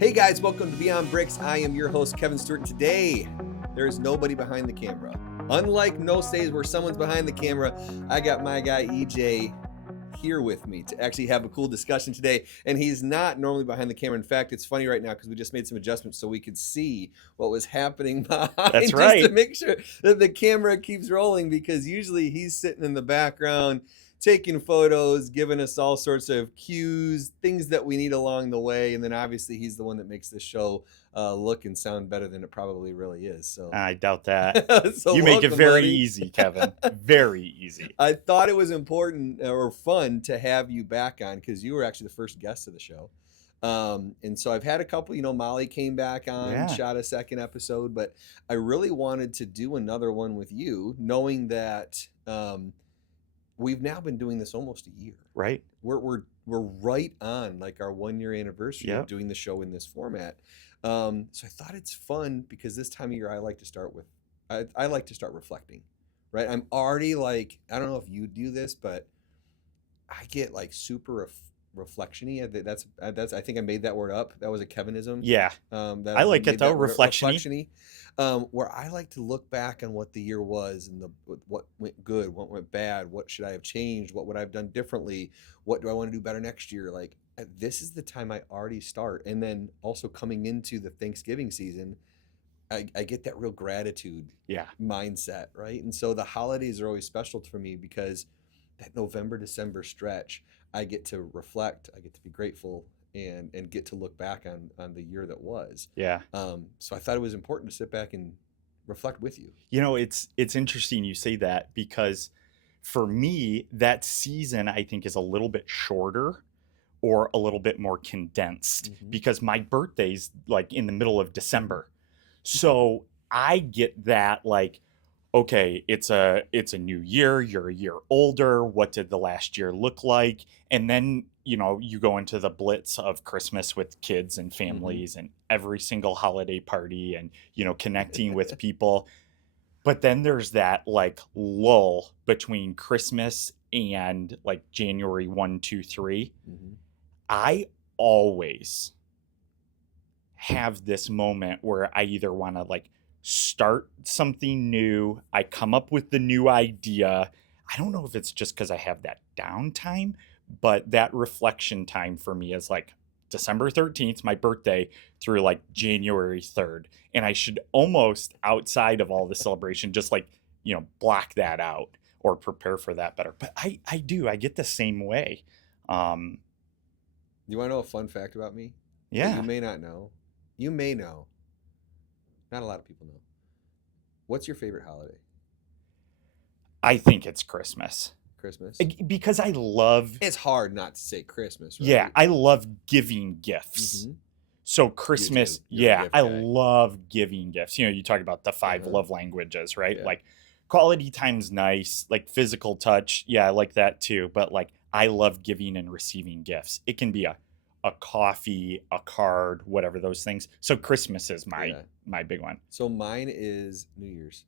Hey guys, welcome to Beyond Bricks. I am your host, Kevin Stewart, and today there is nobody behind the camera. Unlike most days where someone's behind the camera, I got my guy EJ here with me to actually have a cool discussion today, and he's not normally behind the camera. In fact, it's funny right now because we just made some adjustments so we could see what was happening behind. That's right. Just to make sure that the camera keeps rolling, because usually he's sitting in the background taking photos, giving us all sorts of cues, things that we need along the way, and then obviously he's the one that makes this show look and sound better than it probably really is. So I doubt that. so You make it welcome, very buddy. easy, Kevin. Very easy. I thought it was important or fun to have you back on because you were actually the first guest of the show. And so I've had a couple, Molly came back on, Yeah. shot a second episode, but I really wanted to do another one with you, knowing that we've now been doing this almost a year. Right. We're right on like our 1 year anniversary Yep. of doing the show in this format. So I thought it's fun because this time of year I like to start reflecting, right? I'm already like, I don't know if you do this, but I get like super reflection-y. That's I think I made that word up. That was a Kevinism. Yeah. That I like made it though, that word, reflection-y. reflection-y, where I like to look back on what the year was and what went good, what went bad, what should I have changed, what would I have done differently, what do I want to do better next year. Like, this is the time I already start. And then also coming into the Thanksgiving season, I get that real gratitude Yeah. mindset, right? And so the holidays are always special for me because that November, December stretch, I get to reflect, I get to be grateful, and get to look back on the year that was. Yeah. So I thought it was important to sit back and reflect with you. It's interesting you say that because for me, that season I think is a little bit shorter or a little bit more condensed because my birthday's like in the middle of December. So I get that like, okay, it's a new year, you're a year older, what did the last year look like? And then, you go into the blitz of Christmas with kids and families and every single holiday party and, connecting with people. But then there's that like lull between Christmas and like January 1, 2, 3. I always have this moment where I either want to like start something new. I come up with the new idea. I don't know if it's just because I have that downtime, but that reflection time for me is like December 13th, my birthday, through like January 3rd. And I should almost, outside of all the celebration, just like, block that out or prepare for that better. But I do. I get the same way. You want to know a fun fact about me? Yeah. That you may not know. You may know. Not a lot of people know. What's your favorite holiday? I think it's Christmas. Christmas? Because I love... It's hard not to say Christmas, right? Yeah, I love giving gifts. So Christmas, You're a gift I guy. love giving gifts. You talk about the 5 love languages, right? Yeah. Like quality time's nice, like physical touch. Yeah, I like that too. But like I love giving and receiving gifts. It can be a coffee, a card, whatever those things. So Christmas is my big one. So mine is New Year's.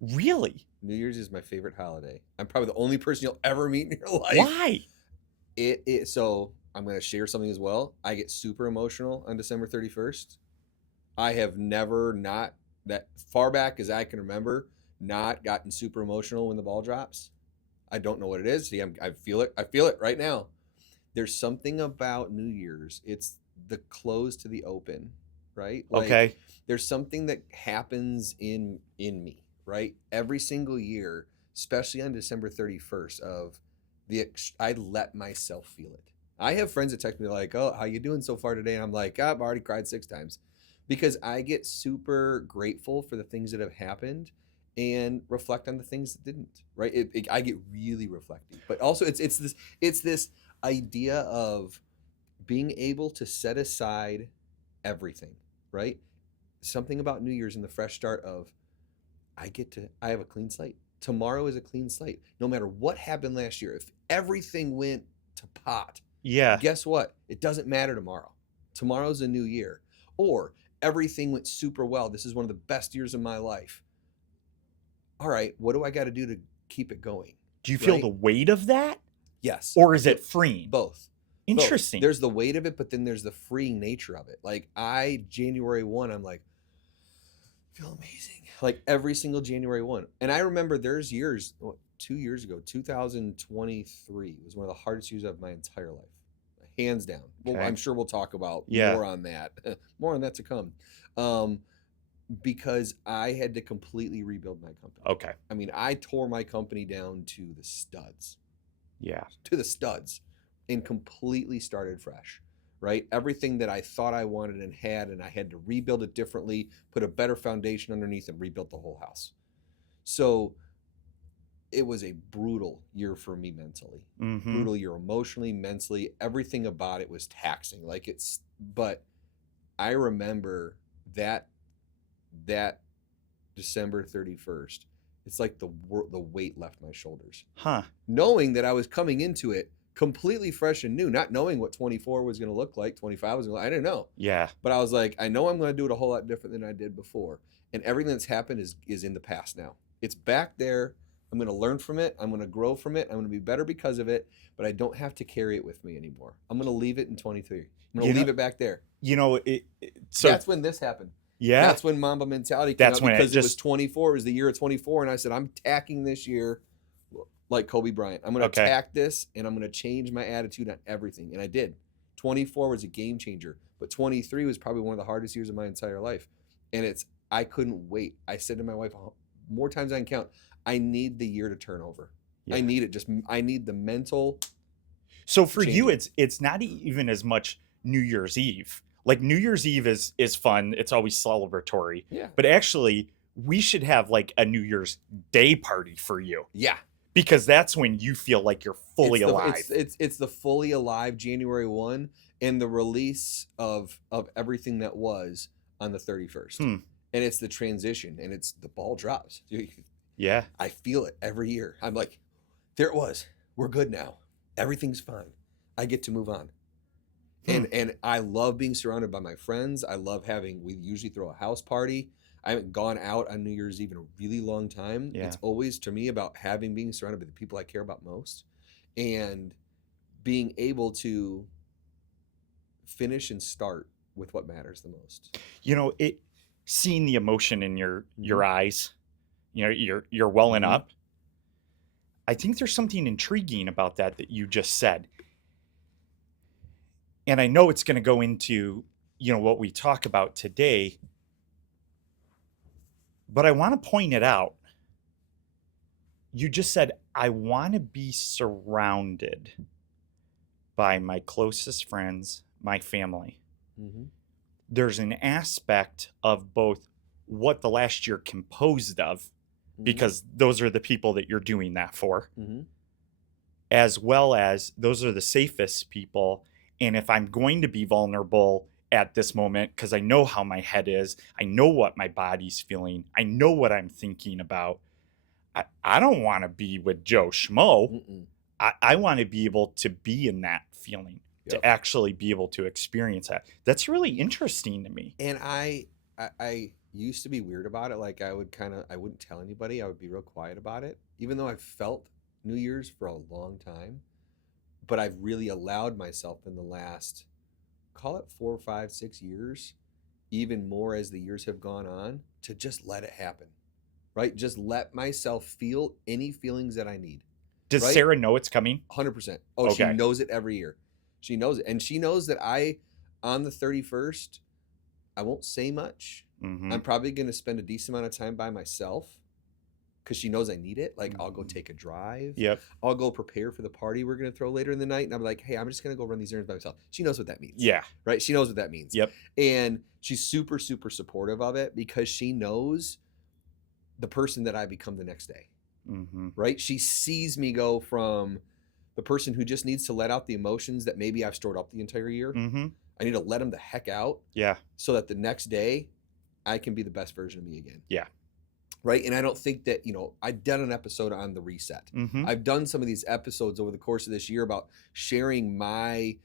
Really? New Year's is my favorite holiday. I'm probably the only person you'll ever meet in your life. Why? So I'm going to share something as well. I get super emotional on December 31st. I have never, not that far back as I can remember, not gotten super emotional when the ball drops. I don't know what it is. See, I feel it. I feel it right now. There's something about New Year's. It's the close to the open, right? Like, Okay. There's something that happens in me, right? Every single year, especially on December 31st, I let myself feel it. I have friends that text me like, "Oh, how you doing so far today?" And I'm like, "I've already cried 6 times," because I get super grateful for the things that have happened and reflect on the things that didn't. Right? I get really reflective, but also it's this idea of being able to set aside everything. Right? Something about New Year's and the fresh start of I have a clean slate. Tomorrow is a clean slate. No matter what happened last year, if everything went to pot, Yeah. guess what? It doesn't matter tomorrow. Tomorrow's a new year. Or everything went super well. This is one of the best years of my life. All right, what do I got to do to keep it going? Do you feel Right? the weight of that? Yes. Or is it freeing? Both. Interesting. There's the weight of it, but then there's the freeing nature of it. Like January 1, I'm like, feel amazing. Like every single January 1. And I remember there's years, 2 years ago, 2023 was one of the hardest years of my entire life. Hands down. Well, Okay. I'm sure we'll talk about Yeah. more on that. More on that to come. Because I had to completely rebuild my company. Okay. I mean, I tore my company down to the studs. Yeah. To the studs, and completely started fresh, right? Everything that I thought I wanted and I had to rebuild it differently, put a better foundation underneath, and rebuilt the whole house. So it was a brutal year for me mentally. Mm-hmm. Brutal year emotionally, mentally. Everything about it was taxing. But I remember that December 31st, it's like the weight left my shoulders. Huh. Knowing that I was coming into it completely fresh and new, not knowing what 24 was going to look like, 25 was going to look like. I didn't know. Yeah. But I was like, I know I'm going to do it a whole lot different than I did before. And everything that's happened is in the past now. It's back there. I'm going to learn from it. I'm going to grow from it. I'm going to be better because of it. But I don't have to carry it with me anymore. I'm going to leave it in 23. I'm going to leave it back there. So that's when this happened. Yeah. That's when Mamba mentality came out, because it was 24. It was the year of 24. And I said, I'm tacking this year like Kobe Bryant. I'm going to attack this, and I'm going to change my attitude on everything. And I did. 24 was a game changer, but 23 was probably one of the hardest years of my entire life. And I couldn't wait. I said to my wife more times than I can count, I need the year to turn over. Yeah. I need it. I need the mental. So for you, it's not even as much New Year's Eve. Like New Year's Eve is fun. It's always celebratory. Yeah. But actually, we should have like a New Year's Day party for you. Yeah. Because that's when you feel like you're fully alive. It's the fully alive January 1 and the release of everything that was on the 31st. And it's the transition, and it's the ball drops. Yeah. I feel it every year. I'm like, there it was. We're good now. Everything's fine. I get to move on. And I love being surrounded by my friends. I love we usually throw a house party. I haven't gone out on New Year's Eve in a really long time. Yeah. It's always, to me, about being surrounded by the people I care about most, and being able to finish and start with what matters the most. Seeing the emotion in your eyes, you're welling up. I think there's something intriguing about that you just said. And I know it's going to go into, what we talk about today, but I want to point it out. You just said, I want to be surrounded by my closest friends, my family. Mm-hmm. There's an aspect of both what the last year composed of, because those are the people that you're doing that for, as well as those are the safest people. And if I'm going to be vulnerable at this moment, because I know how my head is, I know what my body's feeling, I know what I'm thinking about, I don't want to be with Joe Schmo. I want to be able to be in that feeling, to actually be able to experience that. That's really interesting to me. And I used to be weird about it. Like I wouldn't tell anybody. I would be real quiet about it, even though I've felt New Year's for a long time. But I've really allowed myself in the last, call it 4, 5, 6 years, even more as the years have gone on, to just let it happen, right? Just let myself feel any feelings that I need. Does Sarah know it's coming? 100%. Oh, okay. She knows it every year. She knows it. And she knows that on the 31st, I won't say much. Mm-hmm. I'm probably going to spend a decent amount of time by myself, because she knows I need it. Like, I'll go take a drive. Yep. I'll go prepare for the party we're going to throw later in the night. And I'm like, hey, I'm just going to go run these errands by myself. She knows what that means. Yeah. Right? She knows what that means. Yep. And she's super, super supportive of it, because she knows the person that I become the next day. Mm-hmm. Right? She sees me go from the person who just needs to let out the emotions that maybe I've stored up the entire year. Mm-hmm. I need to let them the heck out. Yeah. So that the next day I can be the best version of me again. Yeah. Right. And I don't think that, I've done an episode on the reset. Mm-hmm. I've done some of these episodes over the course of this year about sharing my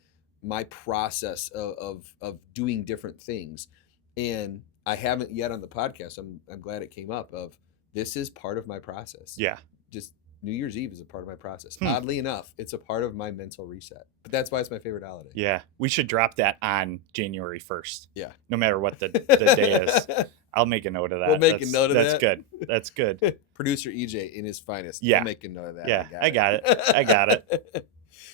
process of doing different things. And I haven't yet on the podcast. I'm glad it came up. This is part of my process. Yeah. Just New Year's Eve is a part of my process. Hmm. Oddly enough, it's a part of my mental reset. But that's why it's my favorite holiday. Yeah, we should drop that on January 1st. Yeah. No matter what the day is. I'll make a note of that. We'll make a note of that's that. Good. That's good. Producer EJ in his finest. Yeah. I'll make a note of that. Yeah, I got it.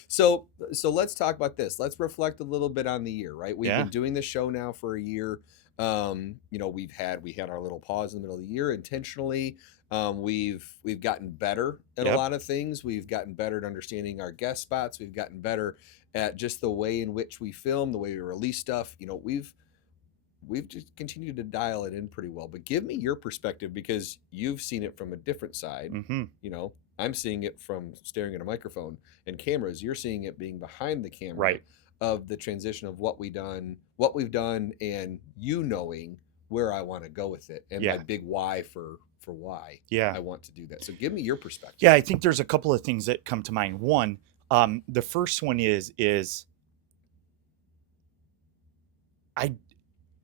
So let's talk about this. Let's reflect a little bit on the year, right? We've Yeah. been doing this show now for a year. We had our little pause in the middle of the year intentionally. We've gotten better at a Yep. lot of things. We've gotten better at understanding our guest spots. We've gotten better at just the way in which we film, the way we release stuff. We've just continued to dial it in pretty well. But give me your perspective, because you've seen it from a different side. Mm-hmm. I'm seeing it from staring at a microphone and cameras. You're seeing it being behind the camera, Right. of the transition of what we've done, and you knowing where I want to go with it, and Yeah. my big why for why Yeah. I want to do that. So give me your perspective. Yeah, I think there's a couple of things that come to mind. One, the first one is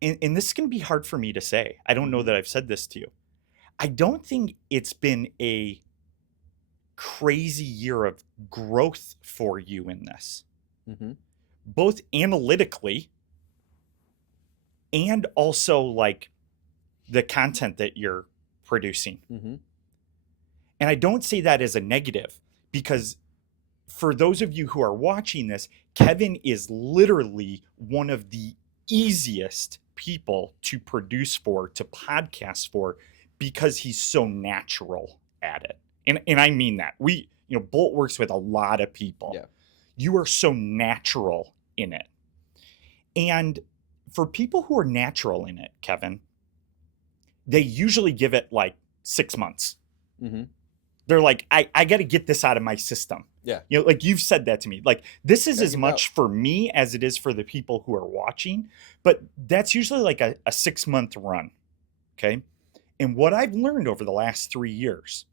and this can be hard for me to say. I don't know that I've said this to you. I don't think it's been a crazy year of growth for you in this, Mm-hmm. both analytically and also like the content that you're producing. Mm-hmm. And I don't say that as a negative, because for those of you who are watching this, Kevin is literally one of the easiest people to produce for, to podcast for, because he's so natural at it. And I mean that. Bolt works with a lot of people. Yeah. You are so natural in it. And for people who are natural in it, Kevin, they usually give it like 6 months. Mm-hmm. They're like, I got to get this out of my system. Yeah. Like you've said that to me. Like this is Gotta as get it much for me as it is for the people who are watching. But that's usually like a 6-month run. Okay. And what I've learned over the last 3 years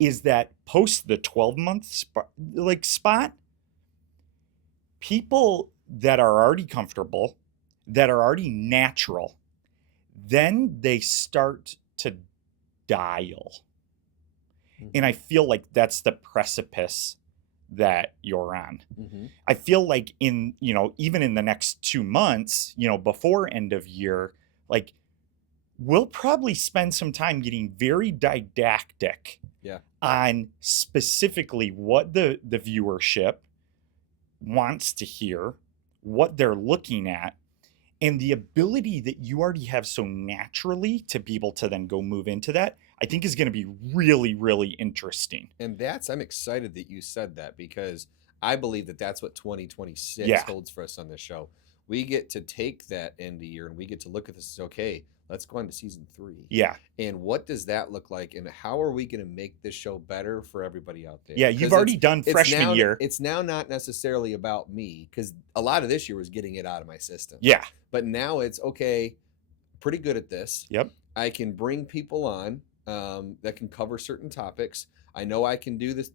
is that post the 12-month spot, people that are already comfortable, that are already natural, then they start to dial. And I feel like that's the precipice that you're on. Mm-hmm. I feel like even in the next 2 months, before end of year, like we'll probably spend some time getting very didactic on specifically what the viewership wants to hear, what they're looking at, and the ability that you already have so naturally to be able to then go move into that, I think is going to be really, really interesting. And I'm excited that you said that, because I believe that that's what 2026 holds for us on this show. We get to take that end of year and we get to look at this as, okay, let's go on to season 3. Yeah. And what does that look like? And how are we going to make this show better for everybody out there? Yeah, you've already done freshman year. It's now not necessarily about me, because a lot of this year was getting it out of my system. Yeah. But now it's, okay, pretty good at this. Yep. I can bring people on that can cover certain topics. I know I can do this.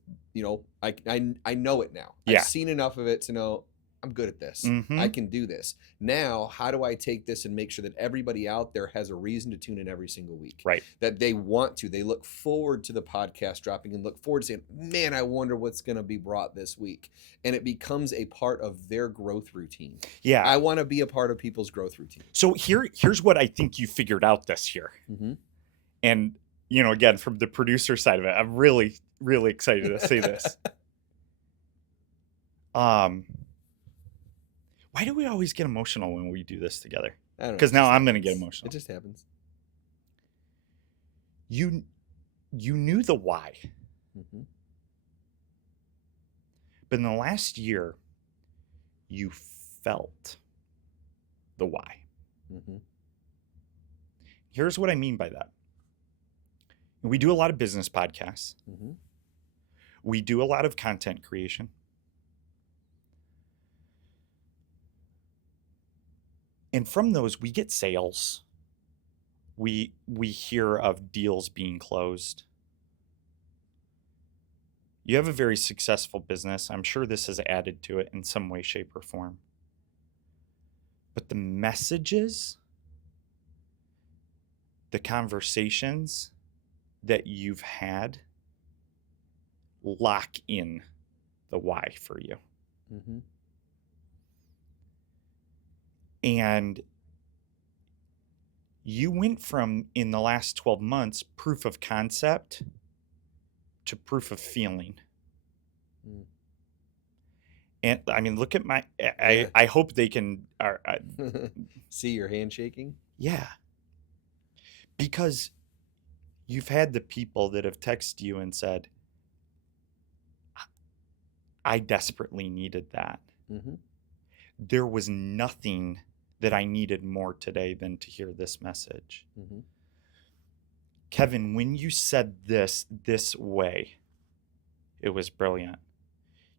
I know it now. Yeah. I've seen enough of it to know I'm good at this. Mm-hmm. I can do this. Now, how do I take this and make sure that everybody out there has a reason to tune in every single week? Right. That they want to. They look forward to the podcast dropping and look forward to saying, man, I wonder what's going to be brought this week. And it becomes a part of their growth routine. Yeah. I want to be a part of people's growth routine. So here's what I think you figured out this year. Mm-hmm. And, again, from the producer side of it, I'm really, really excited to say this. Why do we always get emotional when we do this together? I don't know. Because now I'm going to get emotional. It just happens. You knew the why. Mm-hmm. But in the last year, you felt the why. Mm-hmm. Here's what I mean by that. We do a lot of business podcasts. Mm-hmm. We do a lot of content creation. And from those, we get sales. We hear of deals being closed. You have a very successful business. I'm sure this has added to it in some way, shape, or form. But the messages, the conversations that you've had lock in the why for you. Mm-hmm. And you went from, in the last 12 months, proof of concept to proof of feeling. Mm. And I mean, look at my, Yeah. I hope they can, See your hand shaking? yeah, because you've had the people that have texted you and said, I desperately needed that. Mm-hmm. There was nothing that I needed more today than to hear this message. Mm-hmm. Kevin, when you said this way, it was brilliant.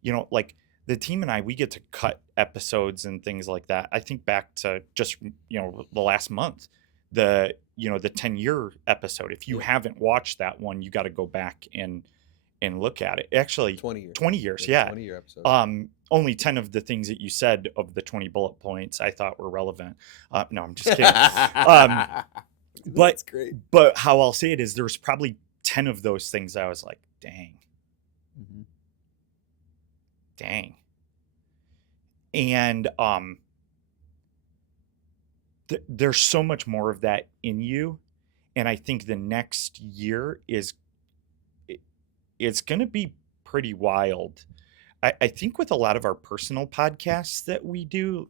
You know, like the team and I, we get to cut episodes and things like that. I think back to just, the last month, the 10-year episode. If you Yep. haven't watched that one, you got to go back and look at it. Actually, 20 years. 20 years, The yeah. 20-year episode. Only 10 of the things that you said of the 20 bullet points I thought were relevant. No, I'm just kidding. That's great. But how I'll say it is, there's probably 10 of those things I was like, dang. Mm-hmm. Dang. And there's so much more of that in you. And I think the next year it's going to be pretty wild. I think with a lot of our personal podcasts that we do,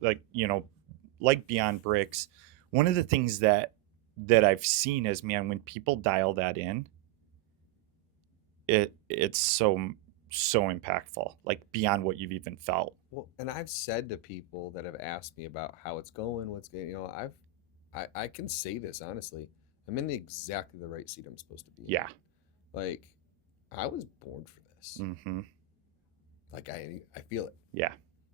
like Beyond Bricks, one of the things that I've seen is, man, when people dial that in, it's so impactful, like beyond what you've even felt. Well, and I've said to people that have asked me about how it's going, what's going, I can say this honestly. I'm in exactly the right seat I'm supposed to be in. Yeah. Like, I was born for this. Mm-hmm. Like, I feel it. Yeah.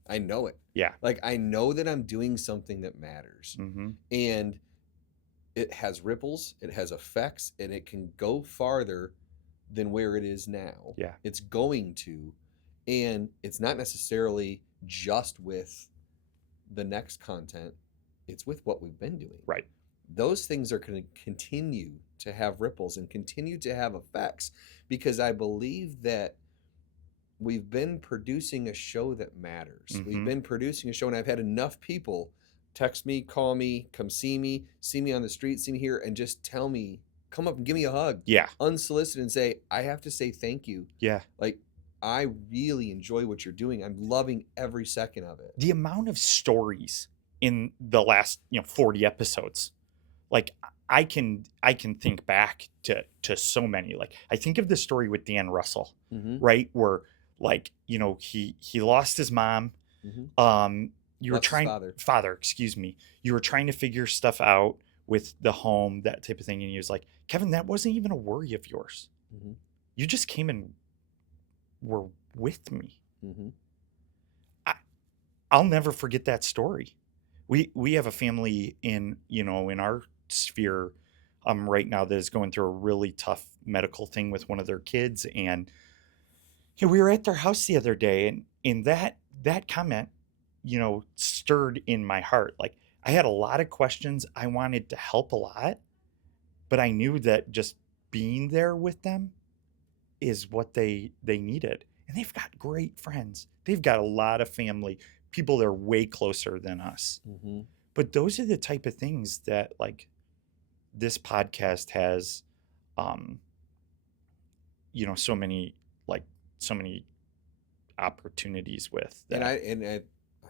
I know it. Yeah. Like, I know that I'm doing something that matters. Mm-hmm. And it has ripples, it has effects, and it can go farther than where it is now. Yeah. It's going to. And it's not necessarily just with the next content, it's with what we've been doing. Right. Those things are going to continue to have ripples and continue to have effects, because I believe that we've been producing a show that matters. Mm-hmm. We've been producing a show, and I've had enough people text me, call me, come see me on the street, see me here, and just tell me, come up and give me a hug. Yeah. Unsolicited, and say, I have to say thank you. Yeah. Like, I really enjoy what you're doing. I'm loving every second of it. The amount of stories in the last 40 episodes, like I can think back to so many. Like, I think of the story with Dan Russell, Mm-hmm. right, where he lost his mom. Mm-hmm. You were trying father, excuse me. You were trying to figure stuff out with the home, that type of thing, and he was like, Kevin, that wasn't even a worry of yours. Mm-hmm. You just came and were with me. Mm-hmm. I'll never forget that story. We have a family in our sphere right now that is going through a really tough medical thing with one of their kids, and we were at their house the other day, and in that comment stirred in my heart. Like, I had a lot of questions. I wanted to help a lot, but I knew that just being there with them is what they needed. And they've got great friends. They've got a lot of family, people that are way closer than us. Mm-hmm. But those are the type of things that, like, this podcast has, so many opportunities with that. And I'm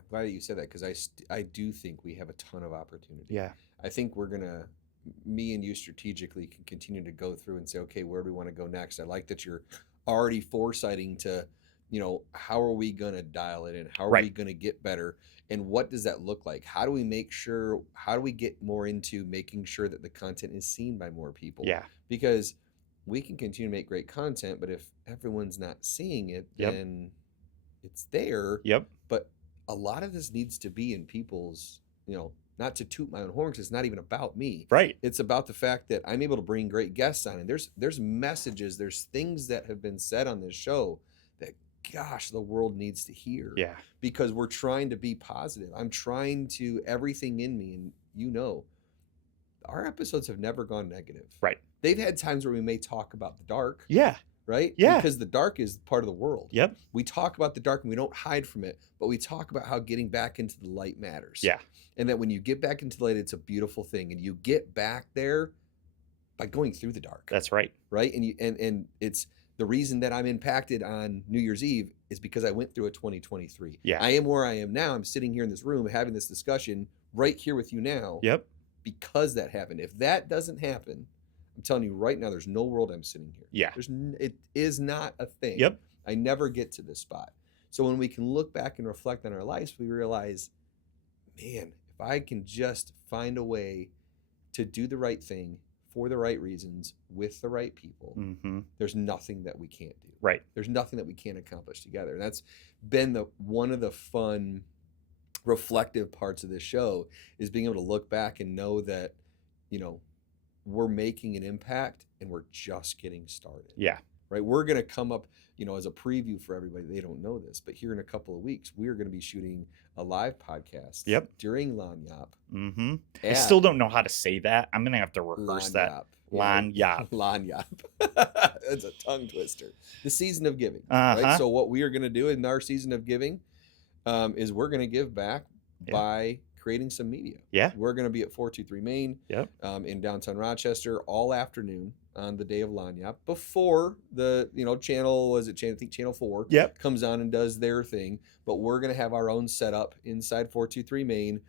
glad that you said that, because I do think we have a ton of opportunity. Yeah. I think me and you strategically can continue to go through and say, okay, where do we want to go next? I like that you're already foresighting to, how are we going to dial it in? How are Right. we going to get better? And what does that look like? How do we get more into making sure that the content is seen by more people? Yeah. Because we can continue to make great content, but if everyone's not seeing it, Yep. then it's there. Yep. But a lot of this needs to be in people's, not to toot my own horn, because it's not even about me. Right. It's about the fact that I'm able to bring great guests on, and there's messages, there's things that have been said on this show that, gosh, the world needs to hear. Yeah. Because we're trying to be positive. I'm trying to, everything in me, and our episodes have never gone negative. Right. They've had times where we may talk about the dark. Yeah. right? Yeah. Because the dark is part of the world. Yep. We talk about the dark and we don't hide from it, but we talk about how getting back into the light matters. Yeah. And that when you get back into the light, it's a beautiful thing. And you get back there by going through the dark. That's right. Right. And it's the reason that I'm impacted on New Year's Eve is because I went through a 2023. Yeah. I am where I am now. I'm sitting here in this room having this discussion right here with you now. Yep. Because that happened. If that doesn't happen, I'm telling you right now, there's no world I'm sitting here. Yeah. It is not a thing. Yep. I never get to this spot. So when we can look back and reflect on our lives, we realize, man, if I can just find a way to do the right thing for the right reasons with the right people, there's nothing that we can't do. Right. There's nothing that we can't accomplish together. And that's been one of the fun, reflective parts of this show is being able to look back and know that, we're making an impact and we're just getting started. Yeah. Right. We're going to come up, as a preview for everybody. They don't know this, but here in a couple of weeks, we are going to be shooting a live podcast. Yep. During Lanyap. I still don't know how to say that. I'm going to have to rehearse that. Lanyap. Lanyap. It's a tongue twister. The season of giving. Right. So what we are going to do in our season of giving is we're going to give back by creating some media. Yeah. We're going to be at 423 Main in downtown Rochester all afternoon on the day of Lanyap before the, channel, I think Channel 4 comes on and does their thing. But we're going to have our own setup inside 423 Main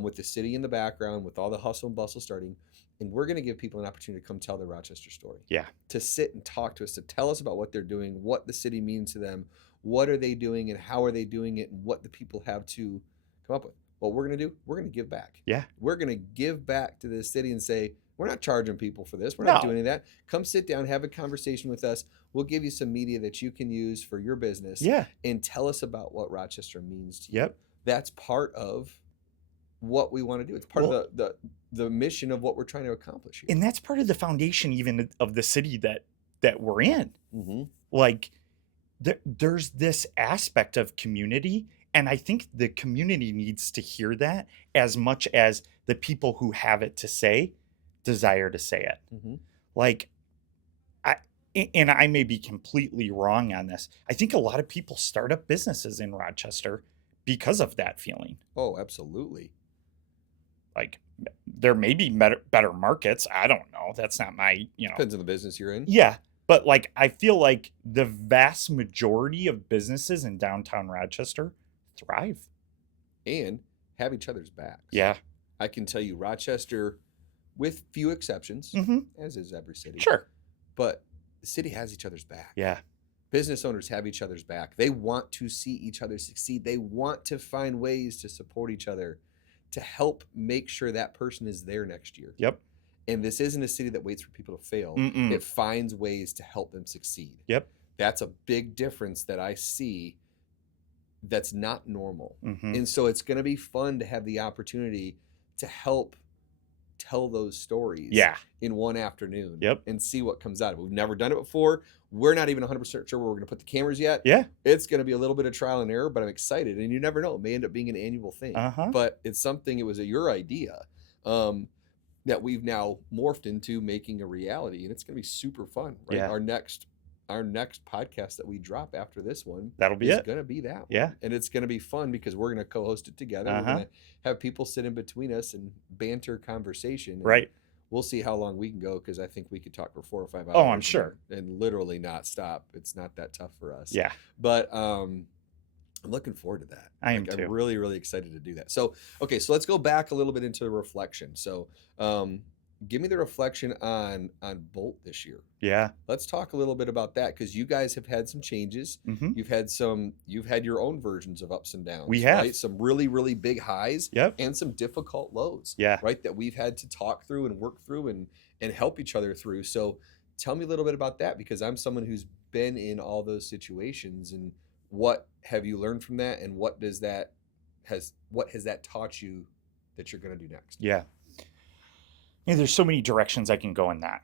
with the city in the background, with all the hustle and bustle starting. And we're going to give people an opportunity to come tell their Rochester story. Yeah. To sit and talk to us, to tell us about what they're doing, what the city means to them, what are they doing and how are they doing it, and what the people have to come up with. What we're going to do, we're going to give back. Yeah. We're going to give back to the city and say, we're not charging people for this. We're not doing any of that. Come sit down, have a conversation with us. We'll give you some media that you can use for your business. Yeah. And tell us about what Rochester means to you. Yep. That's part of what we want to do. It's part of the mission of what we're trying to accomplish here. And that's part of the foundation even of the city that we're in. Like there's this aspect of community. And I think the community needs to hear that as much as the people who have it to say desire to say it. Like, I may be completely wrong on this. I think a lot of people start up businesses in Rochester because of that feeling. Oh, absolutely. Like, there may be better markets. I don't know. That's not my, Depends on the business you're in. Yeah. But like, I feel like the vast majority of businesses in downtown Rochester thrive and have each other's backs. Yeah. I can tell you Rochester, with few exceptions, as is every city. Sure. But the city has each other's back. Yeah. Business owners have each other's back. They want to see each other succeed. They want to find ways to support each other, to help make sure that person is there next year. Yep. And this isn't a city that waits for people to fail. It finds ways to help them succeed. Yep. That's a big difference that I see that's not normal. And so it's going to be fun to have the opportunity to help tell those stories in one afternoon and see what comes out of it. We've never done it before. We're not even 100% sure where we're going to put the cameras yet. Yeah. It's going to be a little bit of trial and error, but I'm excited. And you never know. It may end up being an annual thing. But it's something, it was your idea that we've now morphed into making a reality. And it's going to be super fun, right? Yeah. Our next podcast that we drop after this one, that'll be going to be that one. Yeah. And it's going to be fun because we're going to co-host it together. We're going to have people sit in between us and banter conversation. Right. We'll see how long we can go, because I think we could talk for 4 or 5 hours. Oh, I'm sure. And literally not stop. It's not that tough for us. Yeah. But I'm looking forward to that. I am too. I'm really, really excited to do that. So, okay, so let's go back a little bit into the reflection. So, give me the reflection on Bolt this year. Yeah. Let's talk a little bit about that, because you guys have had some changes. You've had your own versions of ups and downs. We have. Right? Some really, really big highs and some difficult lows. Yeah. Right. That we've had to talk through and work through and help each other through. So tell me a little bit about that, because I'm someone who's been in all those situations. And what have you learned from that? And what has that taught you that you're going to do next? Yeah. There's so many directions I can go in that.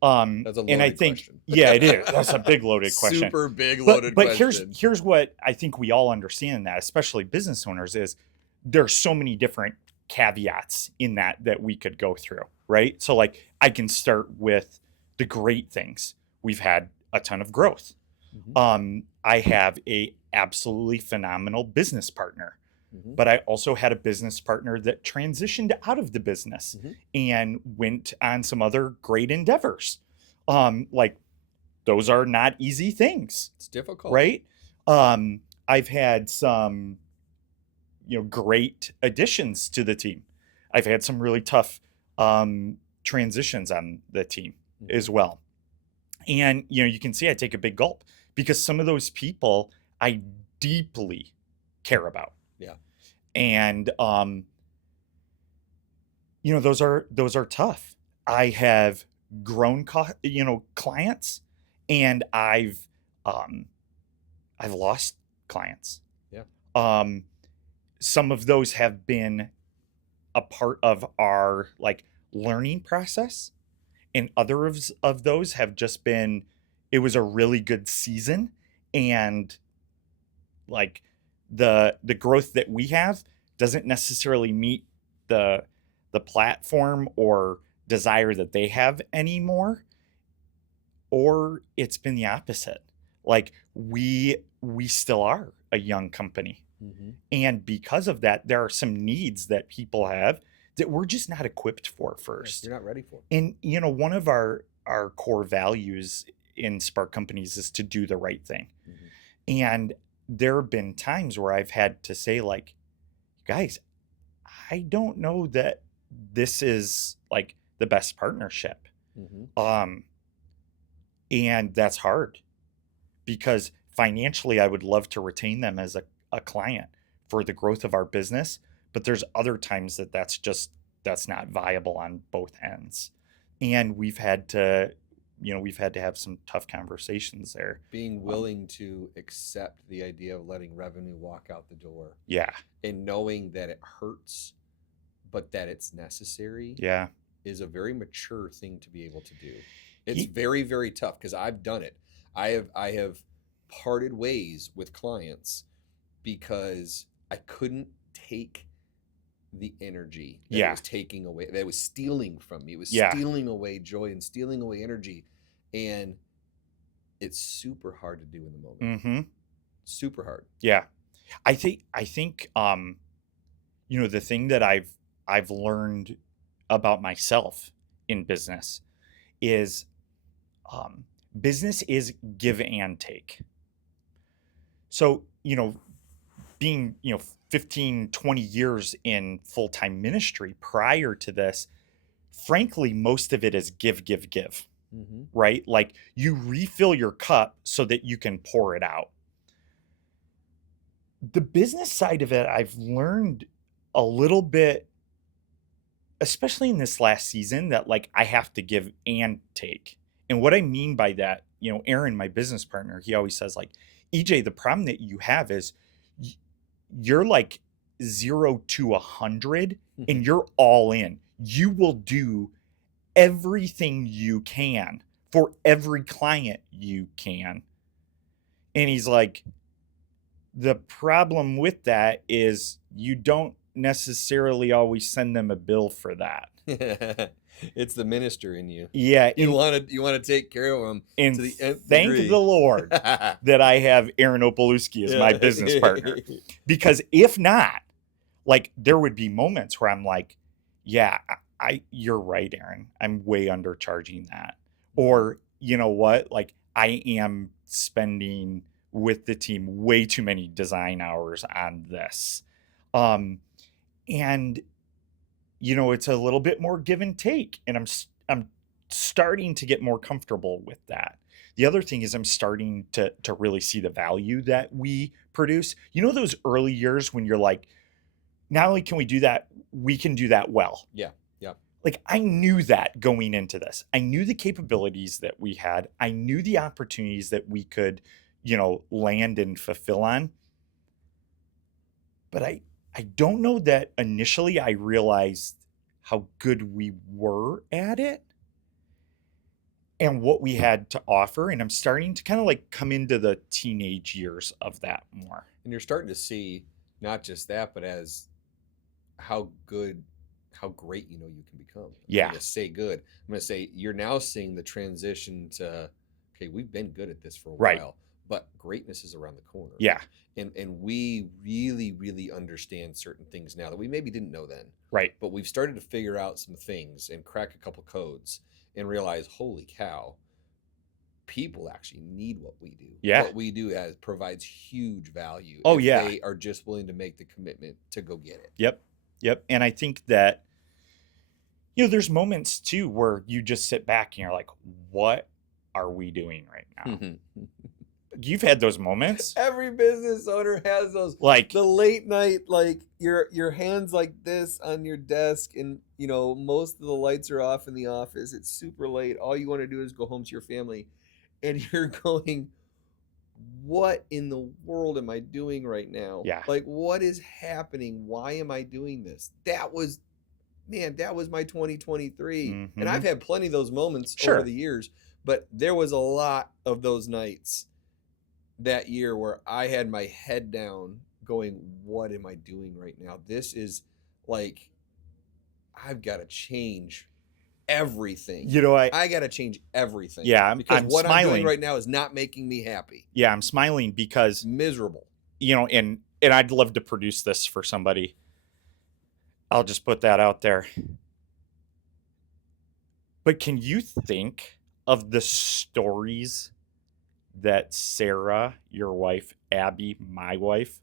That's a loaded question. Yeah, it is. That's a big loaded question. Super big loaded question. But here's what I think we all understand in that, especially business owners, is there's so many different caveats in that we could go through, right? So like, I can start with the great things. We've had a ton of growth. Mm-hmm. I have a absolutely phenomenal business partner, Mm-hmm. but I also had a business partner that transitioned out of the business Mm-hmm. and went on some other great endeavors. Like those are not easy things, It's difficult. right? I've had some, great additions to the team. I've had some really tough transitions on the team Mm-hmm. as well. And you can see I take a big gulp because some of those people I deeply care about. Yeah. And those are tough. I have grown clients, and um I've lost clients. Yeah. Um some of those have been a part of our like learning process, and of those have just been, it was a really good season, and like the growth that we have doesn't necessarily meet the the platform or desire that they have anymore, or it's been the opposite. Like we still are a young company, Mm-hmm. and because of that there are some needs that people have that we're just not equipped for Yeah. first. You're not ready for it. And one of our core values in Spark companies is to do the right thing. Mm-hmm. And there have been times where I've had to say, like, guys, I don't know that this is like the best partnership. Mm-hmm. Um, and that's hard because financially I would love to retain them as a client for the growth of our business. But there's other times that's not viable on both ends. And we've had to have some tough conversations there. Being Um, willing to accept the idea of letting revenue walk out the door yeah, and knowing that it hurts, but that it's necessary yeah. is a very mature thing to be able to do. It's Ye- very, very tough because I've done it. I have parted ways with clients because I couldn't take the energy that it yeah, was taking away, that it was stealing from me. It was yeah. stealing away joy and stealing away energy. And it's super hard to do in the moment. Mm-hmm. Super hard. Yeah. I think the thing that I've learned about myself in business is um business is give and take. So, being, 15, 20 years in full-time ministry prior to this, frankly, most of it is give, give, give, Mm-hmm. right? Like you refill your cup so that you can pour it out. The business side of it, I've learned a little bit, especially in this last season, that like I have to give and take. And what I mean by that, Aaron, my business partner, he always says, like, EJ, the problem that you have is y- you're like 0 to 100 and you're all in. You will do everything you can for every client you can. And he's like, the problem with that is you don't necessarily always send them a bill for that. It's the minister in you. Yeah, You want to take care of them and to the nth thank the degree. Lord that I have Aaron Opalewski as my Yeah. business partner. Because if not, like there would be moments where I'm like, yeah, you're right, Aaron. I'm way undercharging that. Or you know what? Like I am spending with the team way too many design hours on this. Um and it's a little bit more give and take, and I'm starting to get more comfortable with that. The other thing is I'm starting to really see the value that we produce. Those early years when you're like, not only can we do that, we can do that well. Yeah. Yeah. Like I knew that going into this. I knew the capabilities that we had. I knew the opportunities that we could, land and fulfill on. But I don't know that initially I realized how good we were at it and what we had to offer. And I'm starting to kind of like come into the teenage years of that more. And you're starting to see not just that, but as how good, how great you can become. I'm Yeah. going to say good. I'm going to say you're now seeing the transition to, okay, we've been good at this for a Right. while, but greatness is around the corner. Yeah. And we really, really understand certain things now that we maybe didn't know then. Right. But we've started to figure out some things and crack a couple codes and realize, holy cow, people actually need what we do. Yeah. What we do provides huge value. Oh, if yeah. they are just willing to make the commitment to go get it. Yep. And I think that, there's moments too where you just sit back and you're like, what are we doing right now? You've had those moments. Every business owner has those, Like the late night, like your hands like this on your desk, and most of the lights are off in the office. It's super late. All you want to do is go home to your family, and you're going, what in the world am I doing right now? Yeah. Like, what is happening? Why am I doing this? That was my 2023. And I've had plenty of those moments over the years, but there was a lot of those nights that year where I had my head down going, what am I doing right now? This is like, I've got to change everything. I got to change everything. Yeah. Because what smiling. I'm doing right now is not making me happy. Yeah. I'm smiling because miserable. And I'd love to produce this for somebody. I'll just put that out there. But can you think of the stories that Sarah, your wife, Abby, my wife,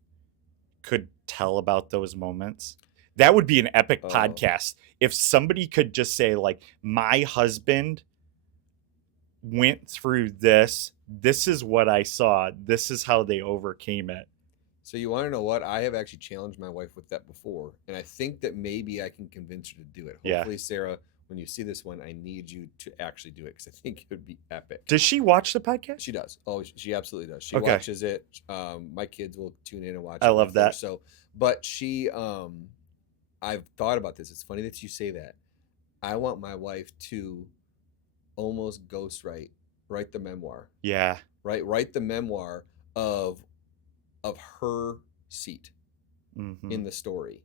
could tell about those moments? That would be an epic podcast. If somebody could just say, like, my husband went through this. This is what I saw. This is how they overcame it. So you want to know what? I have actually challenged my wife with that before, and I think that maybe I can convince her to do it. Hopefully, Sarah, when you see this one, I need you to actually do it because I think it would be epic. Does she watch the podcast? She does. Oh, she absolutely does. She watches it. My kids will tune in and watch it. I love that. So, but she, I've thought about this. It's funny that you say that. I want my wife to almost write the memoir. Yeah. Write the memoir of her seat in the story.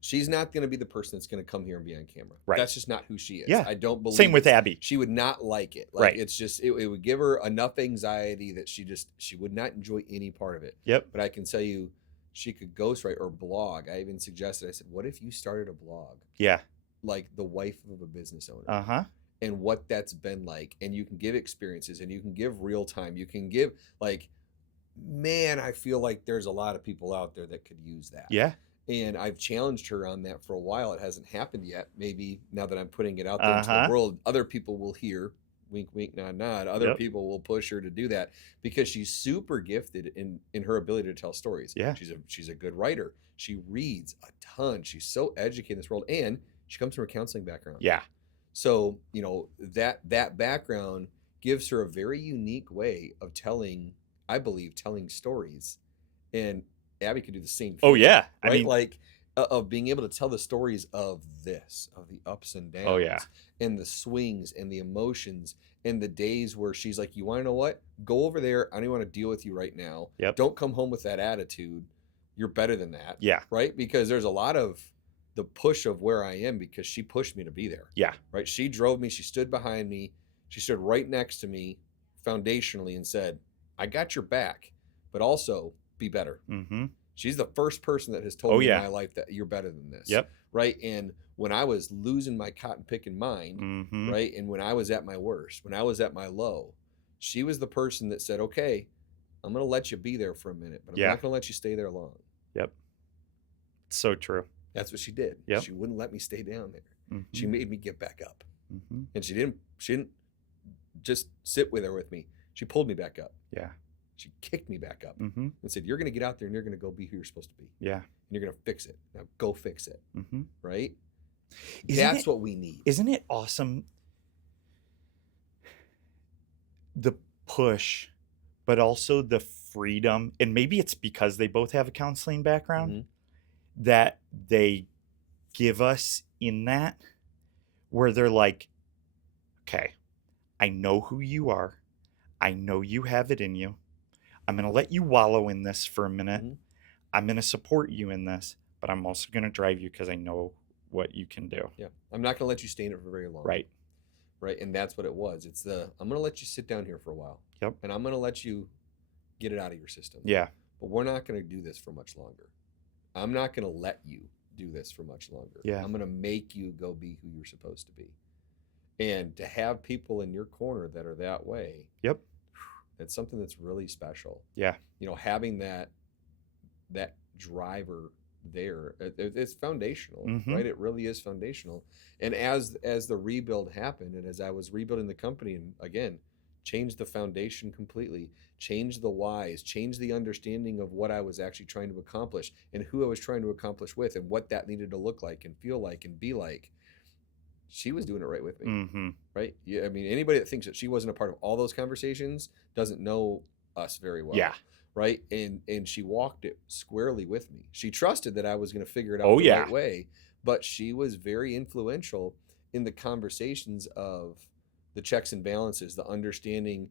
She's not going to be the person that's going to come here and be on camera. Right. That's just not who she is. Yeah. I don't believe. Same with Abby. She would not like it. Right. It's just it would give her enough anxiety that she would not enjoy any part of it. Yep. But I can tell you, she could ghostwrite or blog. I even suggested. I said, "What if you started a blog?" Yeah. Like the wife of a business owner. And what that's been like, and you can give experiences, and you can give real time. You can give man, I feel like there's a lot of people out there that could use that. Yeah. And I've challenged her on that for a while. It hasn't happened yet. Maybe now that I'm putting it out there into the world, other people will hear, wink, wink, nod, nod. Other people will push her to do that because she's super gifted in her ability to tell stories. Yeah. She's a good writer. She reads a ton. She's so educated in this world, and she comes from a counseling background. Yeah. So, that background gives her a very unique way of telling stories. And Abby could do the same thing. Oh, yeah. Right? I mean, of being able to tell the stories of the ups and downs. Oh, yeah. And the swings and the emotions and the days where she's like, you want to know what? Go over there. I don't want to deal with you right now. Yep. Don't come home with that attitude. You're better than that. Yeah. Right? Because there's a lot of the push of where I am because she pushed me to be there. Yeah. Right? She drove me. She stood behind me. She stood right next to me foundationally and said, I got your back, but also be better. Mm-hmm. She's the first person that has told me in my life that you're better than this. Yep. Right. And when I was losing my cotton picking mind, Mm-hmm. right, and when I was at my worst, when I was at my low, she was the person that said, okay, I'm going to let you be there for a minute, but I'm not going to let you stay there long. Yep. So true. That's what she did. Yep. She wouldn't let me stay down there. Mm-hmm. She made me get back up. Mm-hmm. And she didn't just sit with me. She pulled me back up. Yeah. She kicked me back up Mm-hmm. and said, you're going to get out there and you're going to go be who you're supposed to be. Yeah. And you're going to fix it. Now go fix it. Mm-hmm. Right? That's what we need. Isn't it awesome? The push, but also the freedom. And maybe it's because they both have a counseling background that they give us in that, where they're like, okay, I know who you are. I know you have it in you. I'm going to let you wallow in this for a minute. Mm-hmm. I'm going to support you in this, but I'm also going to drive you because I know what you can do. Yeah. I'm not going to let you stay in it for very long. Right. Right. And that's what it was. I'm going to let you sit down here for a while. Yep. and I'm going to let you get it out of your system. Yeah. But we're not going to do this for much longer. I'm not going to let you do this for much longer. Yeah. I'm going to make you go be who you're supposed to be. And to have people in your corner that are that way, Yep. it's something that's really special. Yeah. You know, having that driver there, it's foundational, right? It really is foundational. And as the rebuild happened, and as I was rebuilding the company, and again, changed the foundation completely, changed the whys, changed the understanding of what I was actually trying to accomplish and who I was trying to accomplish with, and what that needed to look like and feel like and be like. She was doing it right with me, right? Yeah, I mean, anybody that thinks that she wasn't a part of all those conversations doesn't know us very well. Yeah. Right. And she walked it squarely with me. She trusted that I was going to figure it out the right way, but she was very influential in the conversations of the checks and balances, the understanding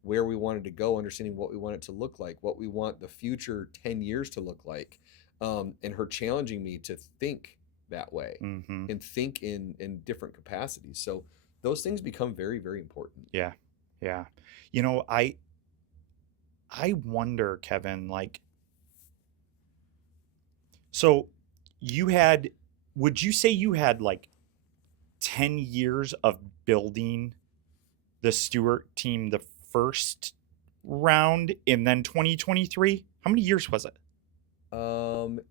where we wanted to go, understanding what we want it to look like, what we want the future 10 years to look like, and her challenging me to think that way and think in different capacities. So those things become very, very important. Yeah. Yeah. You know, I wonder, Kevin, like, so would you say you had like 10 years of building the Stewart team the first round and then 2023? How many years was it?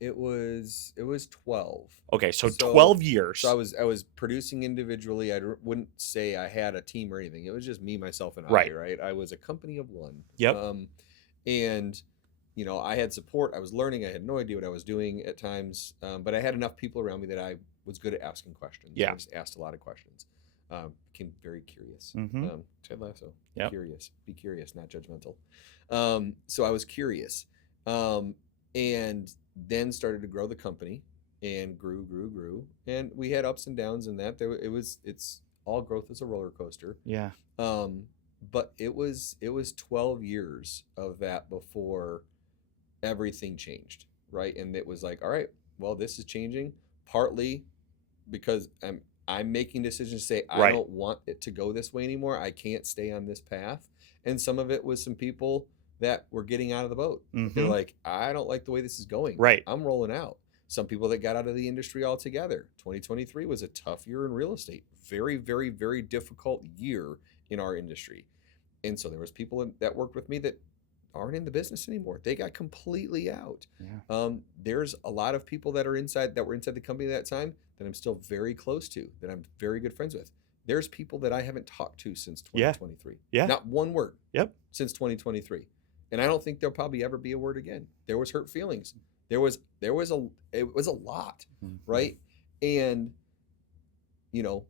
It was 12. Okay, so 12 years. So I was producing individually. I wouldn't say I had a team or anything. It was just me, myself, and Right. I, right? I was a company of one. Yep. And you know, I had support. I was learning. I had no idea what I was doing at times, but I had enough people around me that I was good at asking questions. Yeah. I just asked a lot of questions. Became very curious. Ted Lasso. Yep. Curious. Be curious, not judgmental. So I was curious. And then started to grow the company and grew. And we had ups and downs in that. It's all growth is a roller coaster. Yeah. But it was 12 years of that before everything changed, right? And it was like, all right, well, this is changing partly because I'm making decisions to say I don't want it to go this way anymore. I can't stay on this path. And some of it was some people that were getting out of the boat. They're like, I don't like the way this is going. Right. I'm rolling out. Some people that got out of the industry altogether. 2023 was a tough year in real estate. Very, very, very difficult year in our industry. And so there was people that worked with me that aren't in the business anymore. They got completely out. Yeah. There's a lot of people that were inside the company at that time that I'm still very close to, that I'm very good friends with. There's people that I haven't talked to since 2023. Yeah. Not one word. Yep. Since 2023. And I don't think there'll probably ever be a word again. There was hurt feelings. It was a lot, right? And you know,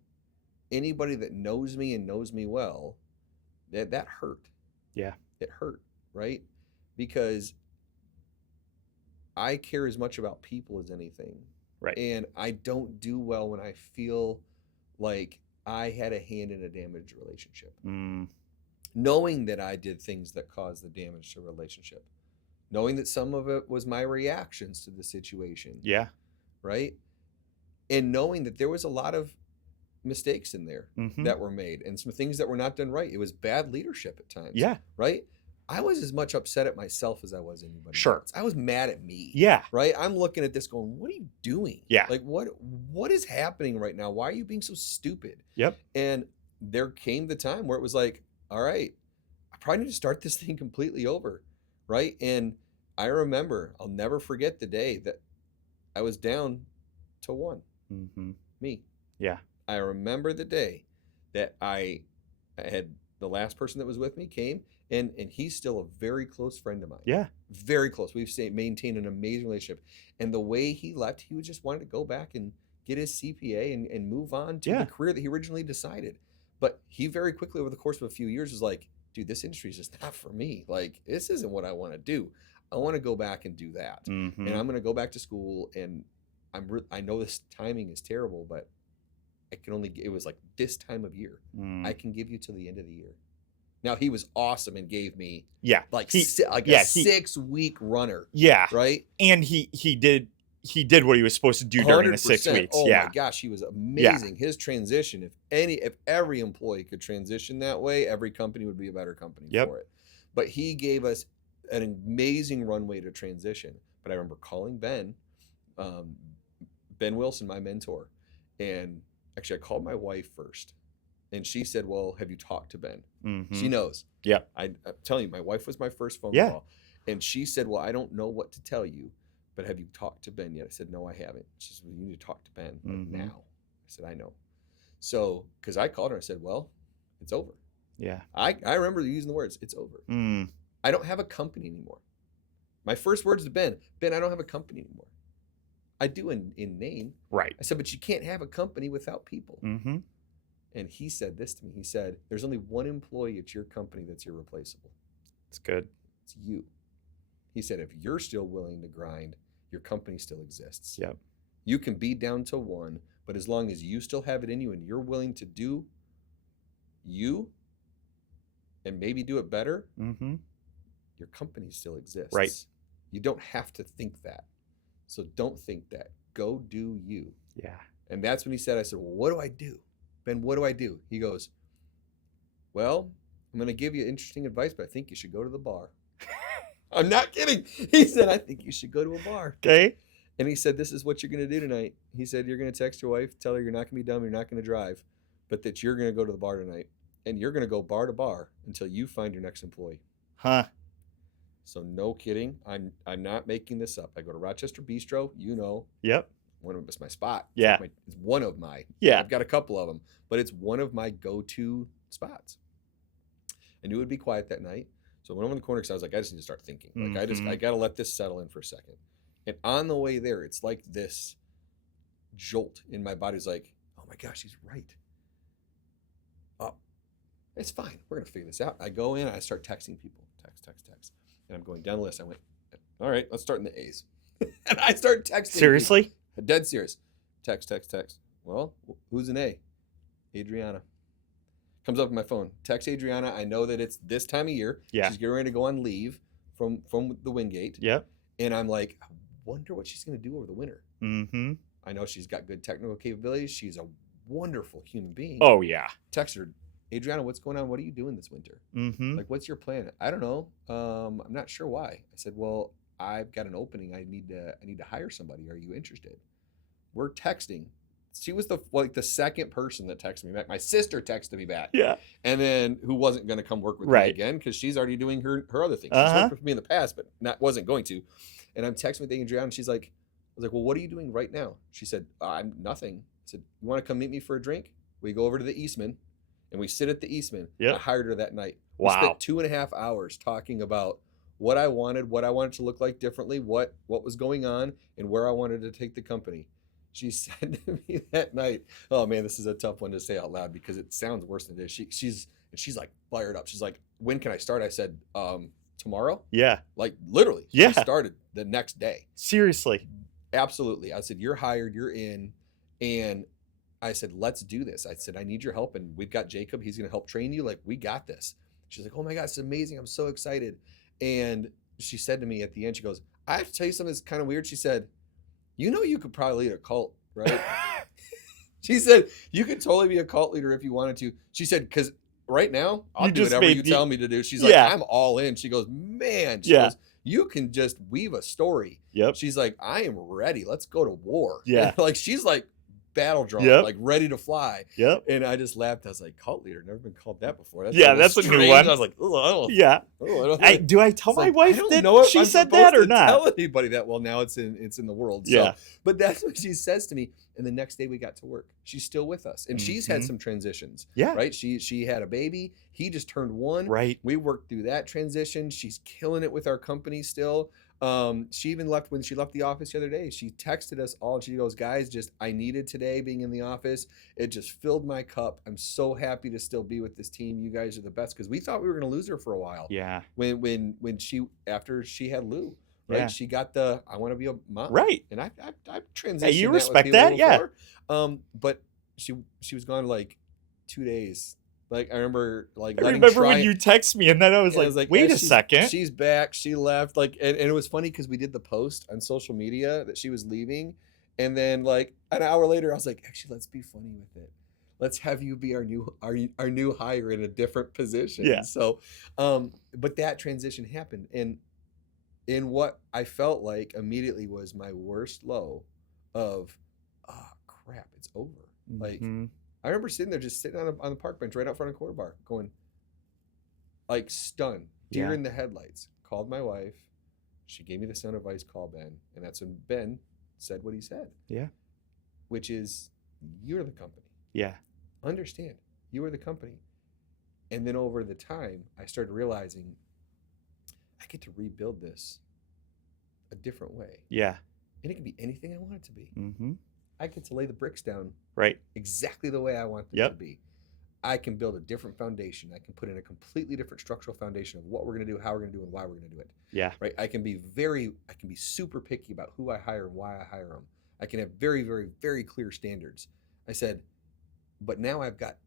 anybody that knows me and knows me well, that hurt. Yeah. It hurt, right? Because I care as much about people as anything. Right. And I don't do well when I feel like I had a hand in a damaged relationship. Knowing that I did things that caused the damage to a relationship. Knowing that some of it was my reactions to the situation. Yeah. Right? And knowing that there was a lot of mistakes in there that were made and some things that were not done right. It was bad leadership at times. Yeah. Right? I was as much upset at myself as I was anybody else. I was mad at me. Yeah. Right? I'm looking at this going, what are you doing? Yeah. Like, what is happening right now? Why are you being so stupid? Yep. And there came the time where it was like, all right, I probably need to start this thing completely over. Right? And I remember, I'll never forget the day that I was down to one. Me. Yeah. I remember the day that I had the last person that was with me came, and he's still a very close friend of mine. Yeah. Very close. We've maintained an amazing relationship. And the way he left, he just wanted to go back and get his CPA and move on to the career that he originally decided. But he very quickly, over the course of a few years, was like, dude, this industry is just not for me. Like, this isn't what I want to do. I want to go back and do that. And I'm going to go back to school. And I know this timing is terrible, but it was like this time of year. I can give you till the end of the year. Now, he was awesome and gave me a 6-week runner. Yeah. Right? And he did he did what he was supposed to do during the 6 100%. weeks. Oh Yeah. my gosh, he was Yeah. amazing. His transition, if every employee could transition that way, every company would be a better company Yep. for it. But he gave us an amazing runway to transition. But I remember calling Ben Wilson, my mentor, and actually I called my wife first, and she said, "Well, have you talked to Ben?" She knows. Yep. I'm telling you, my wife was my first phone Yeah. call, and she said, "Well, I don't know what to tell you, but have you talked to Ben yet?" I said, "No, I haven't." She said, "Well, you need to talk to Ben like now." I said, "I know." So, because I called her, I said, "Well, it's over." Yeah. I remember using the words, "It's over." I don't have a company anymore. My first words to Ben, I don't have a company anymore. I do in name. Right. I said, "But you can't have a company without people." And he said this to me. He said, "There's only one employee at your company that's irreplaceable. It's good. It's you." He said, "If you're still willing to grind, your company still exists. Yep. You can be down to one, but as long as you still have it in you and you're willing to do you and maybe do it better, your company still exists." Right. You don't have to think that. So don't think that. Go do you. Yeah. And that's when he said, I said, "Well, what do I do? Ben, what do I do?" He goes, "Well, I'm going to give you interesting advice, but I think you should go to the bar." I'm not kidding. He said, "I think you should go to a bar." Okay. And he said, "This is what you're going to do tonight." He said, "You're going to text your wife, tell her you're not going to be dumb, you're not going to drive, but that you're going to go to the bar tonight. And you're going to go bar to bar until you find your next employee." Huh. So no kidding. I'm not making this up. I go to Rochester Bistro, Yep. it's my spot. Yeah. It's one of my. Yeah. I've got a couple of them, but it's one of my go-to spots. I knew it would be quiet that night. So I went over in the corner because I was like, I just need to start thinking. Like I got to let this settle in for a second. And on the way there, it's like this jolt in my body's like, oh my gosh, he's right. Oh, it's fine. We're going to figure this out. I go in, I start texting people. Text. And I'm going down the list. I went, all right, let's start in the A's. And I start texting. Seriously? People. Dead serious. Text. Well, who's an A? Adriana. Comes up on my phone. Text Adriana. I know that it's this time of year. Yeah. She's getting ready to go on leave from the Wingate. Yep. And I'm like, I wonder what she's going to do over the winter. I know she's got good technical capabilities. She's a wonderful human being. Oh, yeah. Text her, "Adriana, what's going on? What are you doing this winter? Like, what's your plan?" "I don't know. I'm not sure why." I said, "Well, I've got an opening. I need to hire somebody. Are you interested?" We're texting. She was the second person that texted me back. My sister texted me back. Yeah. And then who wasn't going to come work with me again because she's already doing her other things. She's worked with me in the past, but wasn't going to. And I'm texting with Adriana, and she's like, I was like, "Well, what are you doing right now?" She said, "I'm nothing." I said, "You want to come meet me for a drink?" We go over to the Eastman, and we sit at the Eastman. Yep. I hired her that night. Wow. We spent 2.5 hours talking about what I wanted to look like differently, what was going on, and where I wanted to take the company. She said to me that night, oh man, this is a tough one to say out loud because it sounds worse than it is. She's like fired up. She's like, "When can I start?" I said, "Tomorrow." Yeah. Like literally. Yeah. She started the next day. Seriously. Absolutely. I said, "You're hired, you're in." And I said, "Let's do this." I said, "I need your help. And we've got Jacob. He's going to help train you. Like, we got this." She's like, "Oh my God, it's amazing. I'm so excited." And she said to me at the end, she goes, "I have to tell you something that's kind of weird." She said, "You could probably lead a cult, right?" She said, "You could totally be a cult leader if you wanted to." She said, "Because right now, I'll do whatever you tell me to do." She's like, "I'm all in." She goes, "Man," she goes, "you can just weave a story." Yep. She's like, "I am ready. Let's go to war." Yeah. Like, she's like battle drawn, like ready to fly. Yep. And I just laughed. I was like, "Cult leader, never been called that before." That's a new one. I was like, "Oh, yeah." Do I tell my wife that she said that or not? Tell anybody that? Well, now it's in the world. So, Yeah. But that's what she says to me. And the next day we got to work. She's still with us, and she's had some transitions. Yeah. Right. She had a baby. He just turned 1. Right. We worked through that transition. She's killing it with our company still. She even left when she left the office the other day. She texted us all and she goes, "Guys, I needed today being in the office. It just filled my cup. I'm so happy to still be with this team. You guys are the best." Because we thought we were going to lose her for a while. Yeah. After she had Lou, right? Yeah. She got I want to be a mom. Right. And I transitioned. You that respect with people that? Yeah. before. But she was gone like 2 days. Like I remember like I letting remember when try. you text me, and then I was And I like, was like, wait yeah, a second. she's back. She left. Like, and it was funny because we did the post on social media that she was leaving. And then like an hour later, I was like, actually, let's be funny with it. Let's have you be our new hire in a different position. Yeah. So, but that transition happened. And in what I felt like immediately was my worst low of, oh crap, it's over. Like, Mm-hmm. I remember sitting there just sitting on the park bench right out front of Quarter Bar going, like stunned, deer Yeah. in the headlights. Called my wife. She gave me the sound advice, call Ben. And that's when Ben said what he said, Yeah. which is, you're the company. Yeah. Understand, you are the company. And then over the time, I started realizing I get to rebuild this a different way. Yeah. And it can be anything I want it to be. Mm-hmm. I get to lay the bricks down Right. exactly the way I want them Yep. to be. I can build a different foundation. I can put in a completely different structural foundation of what we're going to do, how we're going to do, and why we're going to do it. Yeah. Right? I can be super picky about who I hire and why I hire them. I can have very, very, very clear standards. I said, but now I've got,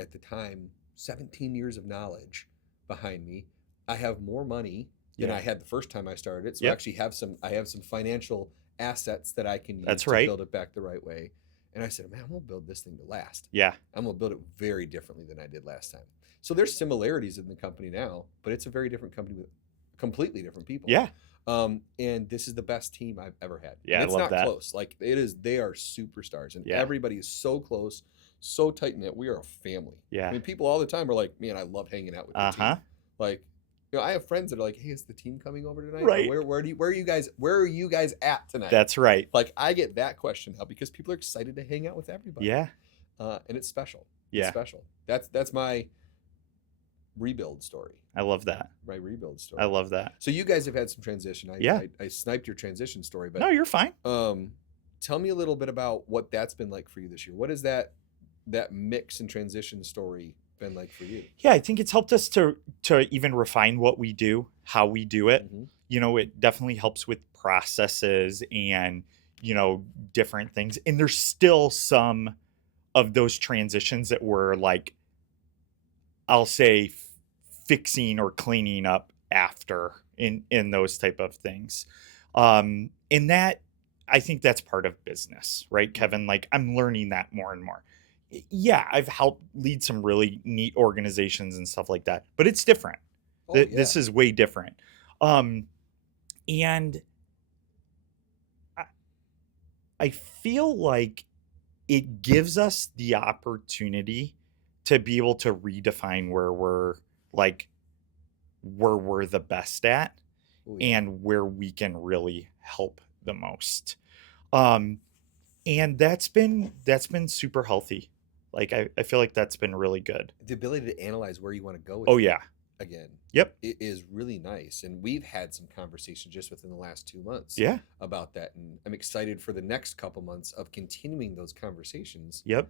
at the time, 17 years of knowledge behind me. I have more money than I had the first time I started it. So I actually I have some financial assets that I can use to build it back the right way. And I said, man, I'm going to build this thing to last. Yeah. I'm going to build it very differently than I did last time. So there's similarities in the company now, but it's a very different company with completely different people. Yeah. And this is the best team I've ever had. Yeah, and it's I love not that. close. Like it is, they are superstars, and everybody is so close, so tight knit. We are a family. Yeah. I mean, people all the time are like, man, I love hanging out with your team. Like, you know, I have friends that are like, hey, is the team coming over tonight? Right. Or where are you guys at tonight? That's right. Like I get that question now because people are excited to hang out with everybody. Yeah. And it's special. Yeah. It's special. That's my rebuild story. I love that. My rebuild story. I love that. So you guys have had some transition. I sniped your transition story, but no, you're fine. Tell me a little bit about what that's been like for you this year. What is that mix and transition story been like for you? Yeah, I think it's helped us to even refine what we do, how we do it. Mm-hmm. You know, it definitely helps with processes and, you know, different things. And there's still some of those transitions that we're like, I'll say fixing or cleaning up after in those type of things. And that, I think that's part of business, right, Kevin? Like I'm learning that more and more. Yeah, I've helped lead some really neat organizations and stuff like that, but it's different. This is way different. And I feel like it gives us the opportunity to be able to redefine where we're the best at and where we can really help the most. And that's been super healthy. Like I feel like that's been really good. The ability to analyze where you want to go with again. Yep. It is really nice. And we've had some conversations just within the last 2 months about that. And I'm excited for the next couple months of continuing those conversations. Yep.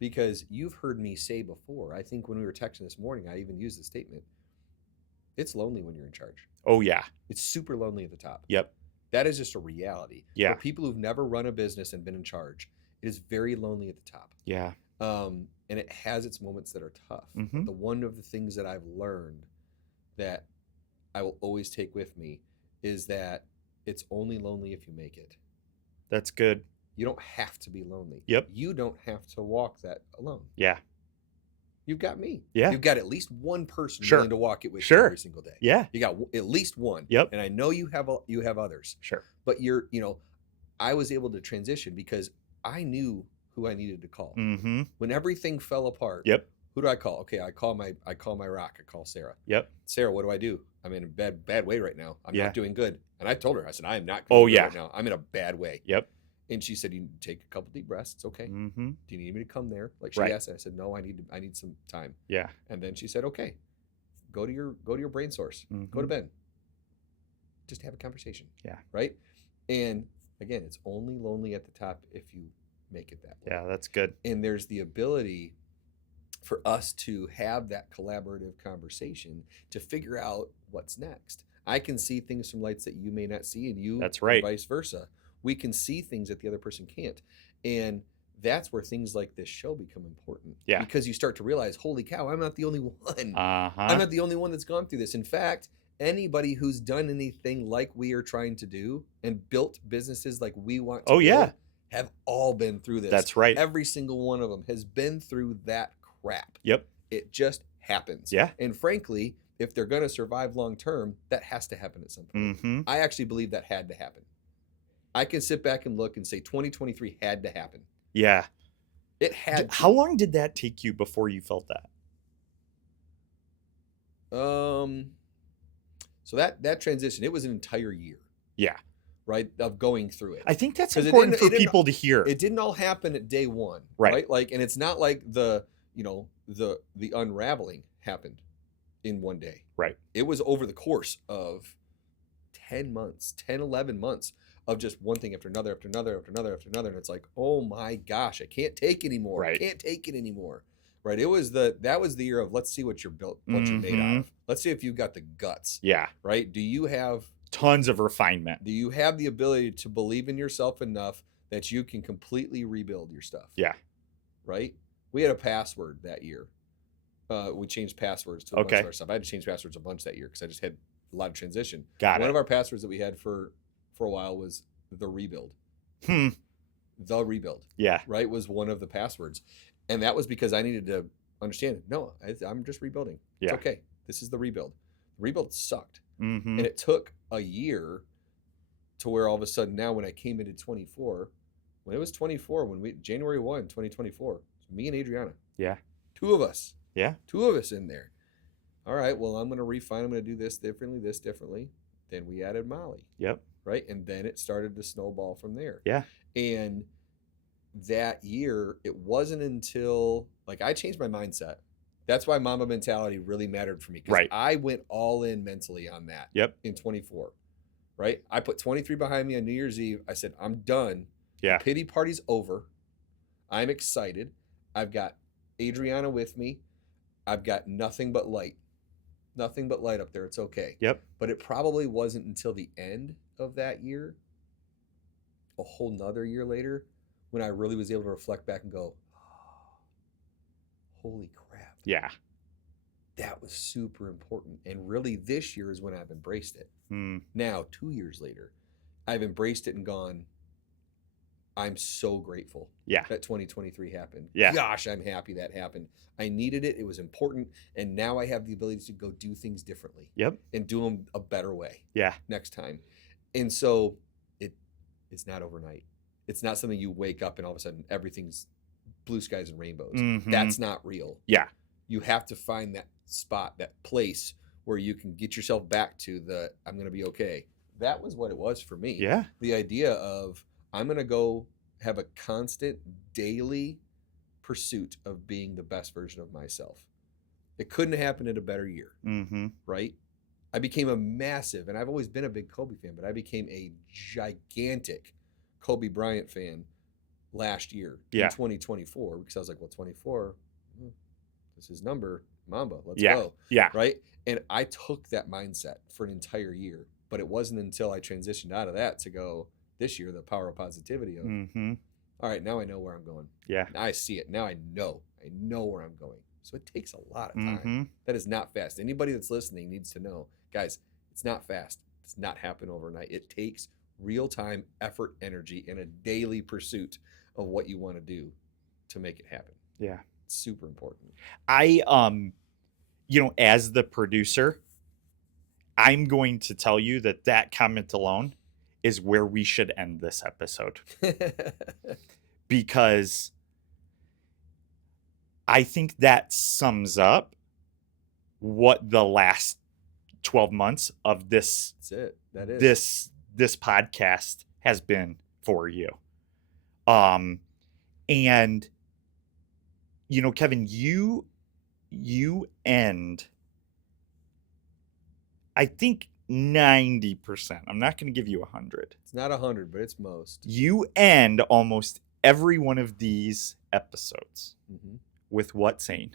Because you've heard me say before, I think when we were texting this morning, I even used the statement, it's lonely when you're in charge. Oh yeah. It's super lonely at the top. Yep. That is just a reality. Yeah. For people who've never run a business and been in charge, it is very lonely at the top. Yeah. And it has its moments that are tough. Mm-hmm. But one of the things that I've learned that I will always take with me is that it's only lonely if you make it. That's good. You don't have to be lonely. Yep. You don't have to walk that alone. Yeah. You've got me. Yeah. You've got at least one person willing to walk it with you every single day. Yeah. You got at least one. Yep. And I know you have others. Sure. But I was able to transition because I knew who I needed to call. Mm-hmm. When everything fell apart. Yep. Who do I call? Okay, I call my rock. I call Sarah. Yep. Sarah, what do I do? I'm in a bad way right now. I'm not doing good. And I told her, I said, I am not good right now. I'm in a bad way. Yep. And she said, you take a couple deep breaths. It's okay. Mm-hmm. Do you need me to come there? Like she asked. I said, no, I need some time. Yeah. And then she said, okay, go to your brain source. Mm-hmm. Go to Ben. Just have a conversation. Yeah. Right. And again, it's only lonely at the top if you make it that way. Yeah, that's good. And there's the ability for us to have that collaborative conversation to figure out what's next. I can see things from lights that you may not see, and you, that's right, vice versa. We can see things that the other person can't. And that's where things like this show become important. Yeah. Because you start to realize, holy cow, I'm not the only one. Uh-huh. I'm not the only one that's gone through this. In fact, anybody who's done anything like we are trying to do and built businesses like we want to build have all been through this. That's right. Every single one of them has been through that crap. Yep. It just happens. Yeah. And frankly, if they're going to survive long term, that has to happen at some point. Mm-hmm. I actually believe that had to happen. I can sit back and look and say 2023 had to happen. Yeah. It had to. How long did that take you before you felt that? So that transition, it was an entire year. Yeah. Right? Of going through it. I think that's important for people to hear. It didn't all happen at day one. Right. Like, and it's not like the unraveling happened in one day. Right. It was over the course of 10 months, 10, 11 months of just one thing after another, after another, after another, after another. And it's like, oh my gosh, I can't take anymore. Right. I can't take it anymore. Right. That was the year of, let's see what you're built, what you're made out of. Let's see if you've got the guts. Yeah. Right. Do you have tons of refinement? Do you have the ability to believe in yourself enough that you can completely rebuild your stuff? Yeah. Right. We had a password that year. We changed passwords to a bunch of our stuff. I had to change passwords a bunch that year because I just had a lot of transition. One of our passwords that we had for a while was the rebuild. The rebuild. Yeah. Right. Was one of the passwords. And that was because I needed to understand, no, I'm just rebuilding. Yeah. It's okay. This is the rebuild. The rebuild sucked. Mm-hmm. And it took a year to where all of a sudden now when I came into 24, when it was 24, January 1, 2024, me and Adriana. Yeah. Two of us. Yeah. Two of us in there. All right, well, I'm going to refine. I'm going to do this differently. Then we added Molly. Yep. Right? And then it started to snowball from there. Yeah. And that year, it wasn't until, like, I changed my mindset. That's why Mamba mentality really mattered for me. Right. I went all in mentally on that. Yep. In 24. Right? I put 23 behind me on New Year's Eve. I said, I'm done. Yeah. The pity party's over. I'm excited. I've got Adriana with me. I've got nothing but light. Nothing but light up there. It's okay. Yep. But it probably wasn't until the end of that year, a whole nother year later, when I really was able to reflect back and go, oh, holy crap. Yeah. That was super important. And really this year is when I've embraced it. Now, 2 years later, I've embraced it and gone, I'm so grateful that 2023 happened. Yeah. Gosh, I'm happy that happened. I needed it. It was important. And now I have the ability to go do things differently. Yep. And do them a better way. Yeah. Next time. And so it's not overnight. It's not something you wake up and all of a sudden everything's blue skies and rainbows. Mm-hmm. That's not real. Yeah. You have to find that spot, that place where you can get yourself back to I'm going to be okay. That was what it was for me. Yeah. The idea of, I'm going to go have a constant daily pursuit of being the best version of myself. It couldn't happen in a better year, right? I became a massive, and I've always been a big Kobe fan, but I became a gigantic Kobe Bryant fan last year in 2024 because I was like, well, 24, this is his number, Mamba, let's go. Yeah. Right? And I took that mindset for an entire year, but it wasn't until I transitioned out of that to go, this year, the power of positivity of, all right, now I know where I'm going. Yeah. Now I see it. Now I know where I'm going. So it takes a lot of time. That is not fast. Anybody that's listening needs to know, guys, it's not fast. It does not happen overnight. It takes real-time effort, energy, and a daily pursuit of what you want to do to make it happen. Yeah. It's super important. I, as the producer, I'm going to tell you that comment alone is where we should end this episode. Because I think that sums up what the last 12 months of this this podcast has been for you. And Kevin, you end, I think, 90%. I'm not going to give you 100. It's not 100, but it's most. You end almost every one of these episodes with what saying?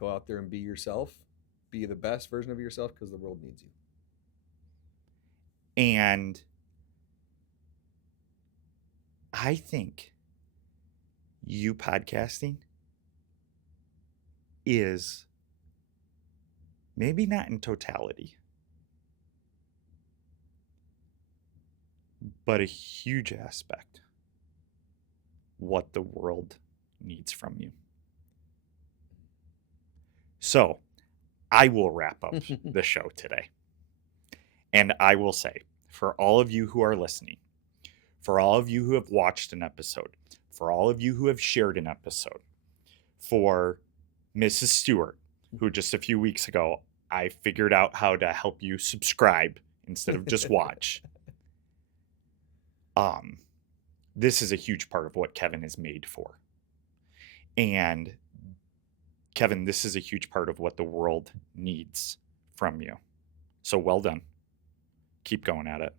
Go out there and be yourself. Be the best version of yourself because the world needs you. And I think you podcasting is maybe not in totality, but a huge aspect what the world needs from you. So I will wrap up the show today. And I will say, for all of you who are listening, for all of you who have watched an episode, for all of you who have shared an episode, for Mrs. Stewart, who just a few weeks ago, I figured out how to help you subscribe instead of just watch. This is a huge part of what Kevin is made for. And Kevin, this is a huge part of what the world needs from you. So well done. Keep going at it.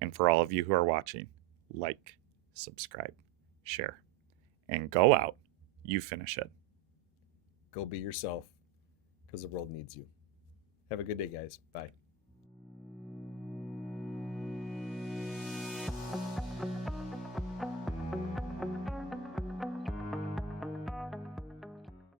And for all of you who are watching, like, subscribe, share, and go out. You finish it. Go be yourself, because the world needs you. Have a good day, guys. Bye.